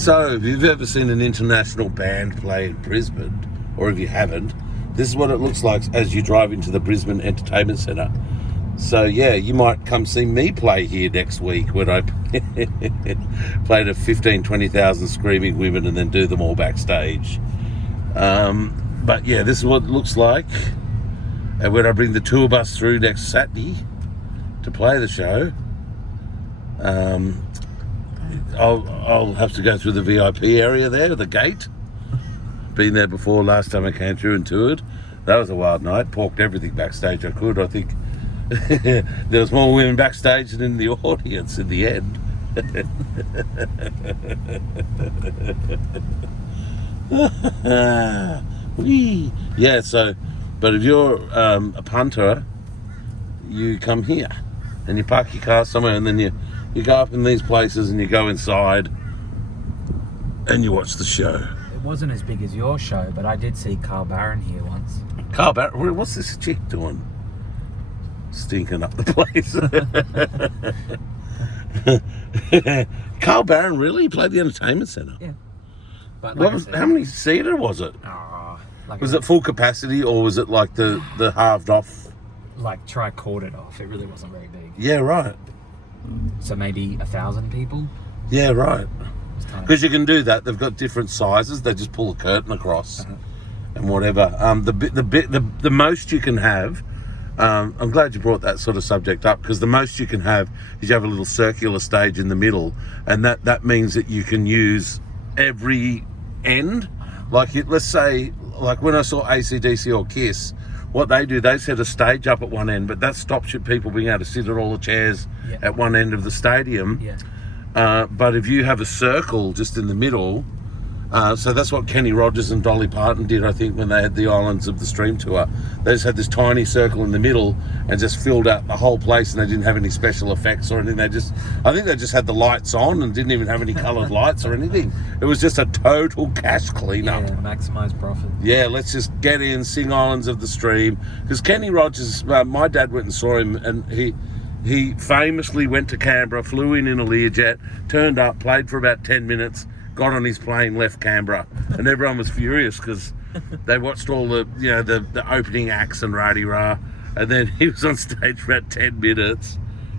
So, if you've ever seen an international band play in Brisbane, or if you haven't, this is what it looks like as you drive into the Brisbane Entertainment Centre. So, yeah, you might come see me play here next week when I play to 15, 20,000 screaming women and then do them all backstage. But, yeah, this is what it looks like. And when I bring the tour bus through next Saturday to play the show, I'll have to go through the VIP area there, the gate. Been there before last time I came through and toured. That was a wild night. Porked everything backstage I could. I think there was more women backstage than in the audience in the end. Whee. Yeah, so, but if you're a punter, you come here and you park your car somewhere and then you go up in these places and you go inside and you watch the show. It wasn't as big as your show, but I did see Carl Barron here once. Carl Barron? What's this chick doing? Stinking up the place. Carl Barron, really? He played the Entertainment Centre? Yeah. But like how many seater was it? Like was it full capacity or was it like the halved off? Like tri-quartered off. It really wasn't very big. Yeah, right. So maybe 1,000 people? Yeah, right. Because you can do that. They've got different sizes. They just pull a curtain across and whatever. The most you can have. I'm glad you brought that sort of subject up because the most you can have is you have a little circular stage in the middle, and that means that you can use every end. Like let's say, like when I saw AC/DC or Kiss. What they do, they set a stage up at one end, but that stops people being able to sit at all the chairs at one end of the stadium. Yeah. But if you have a circle just in the middle, so that's what Kenny Rogers and Dolly Parton did, I think, when they had the Islands of the Stream tour. They just had this tiny circle in the middle and just filled out the whole place, and they didn't have any special effects or anything. I think they just had the lights on and didn't even have any coloured lights or anything. It was just a total cash clean-up. Yeah, maximise profit. Yeah, let's just get in, sing Islands of the Stream. Because Kenny Rogers, my dad went and saw him, and he famously went to Canberra, flew in a Learjet, turned up, played for about 10 minutes, got on his plane, left Canberra, and everyone was furious because they watched all the opening acts and rah-de-rah, and then he was on stage for about 10 minutes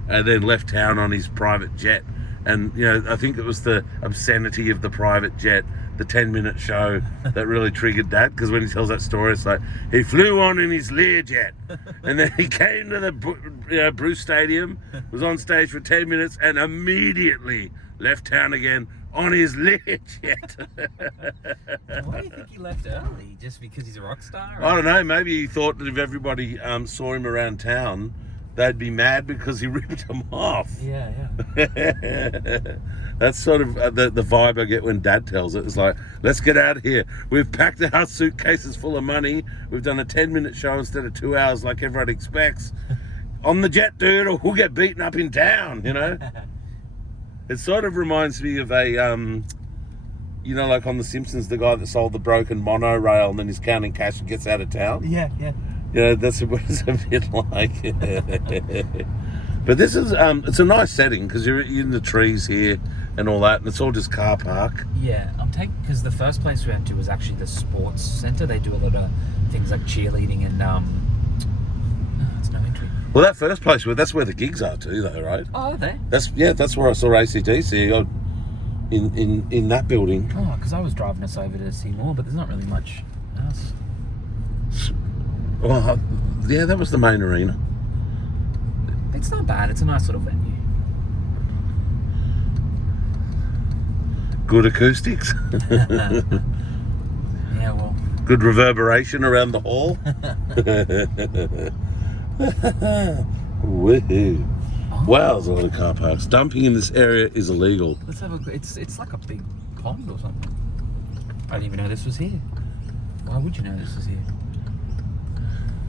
and then left town on his private jet. And I think it was the obscenity of the private jet, the 10-minute show, that really triggered Dad, because when he tells that story, it's like he flew on in his Learjet and then he came to the Bruce Stadium, was on stage for 10 minutes and immediately left town again on his Learjet. Why do you think he left early? Just because he's a rock star? I don't know. Maybe he thought that if everybody saw him around town, they'd be mad because he ripped them off. Yeah. That's sort of the vibe I get when Dad tells it. It's like, let's get out of here. We've packed our suitcases full of money. We've done a 10-minute show instead of 2 hours like everyone expects. On the jet, dude, or we'll get beaten up in town, It sort of reminds me of a, like on The Simpsons, the guy that sold the broken monorail and then he's counting cash and gets out of town. Yeah. That's what it's a bit like. But this is, it's a nice setting because you're in the trees here and all that, and it's all just car park. Yeah, I'm taking, because the first place we went to was actually the sports centre. They do a lot of things like cheerleading and, it's no entry. Well, that first place, that's where the gigs are too, though, right? Oh, are they? That's where I saw AC/DC in that building. Oh, because I was driving us over to see more, but there's not really much else. Well, yeah, that was the main arena. It's not bad. It's a nice little venue. Good acoustics. Yeah, well. Good reverberation around the hall. Woohoo. Oh. Wow, there's a lot of car parks. Dumping in this area is illegal. Let's have a. It's like a big pond or something. I didn't even know this was here. Why would you know this was here?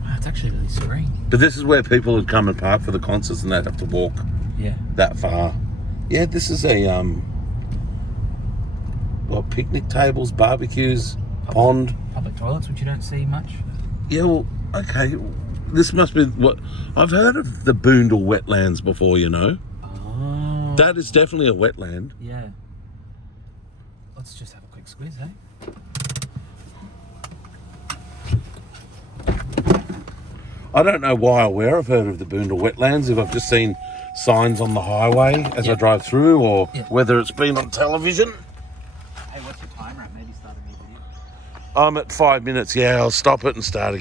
Wow, it's actually really serene. But this is where people would come and park for the concerts and they'd have to walk that far. Yeah, this is a picnic tables, barbecues, pond. Public toilets, which you don't see much. Yeah, well, okay. This must be what I've heard of, the Boondall wetlands before, Oh. That is definitely a wetland. Yeah. Let's just have a quick squeeze, eh? I don't know why or where I've heard of the Boondall wetlands, if I've just seen signs on the highway as I drive through, or whether it's been on television. Hey, what's your timer at? Maybe start a new video. I'm at 5 minutes. Yeah, I'll stop it and start again.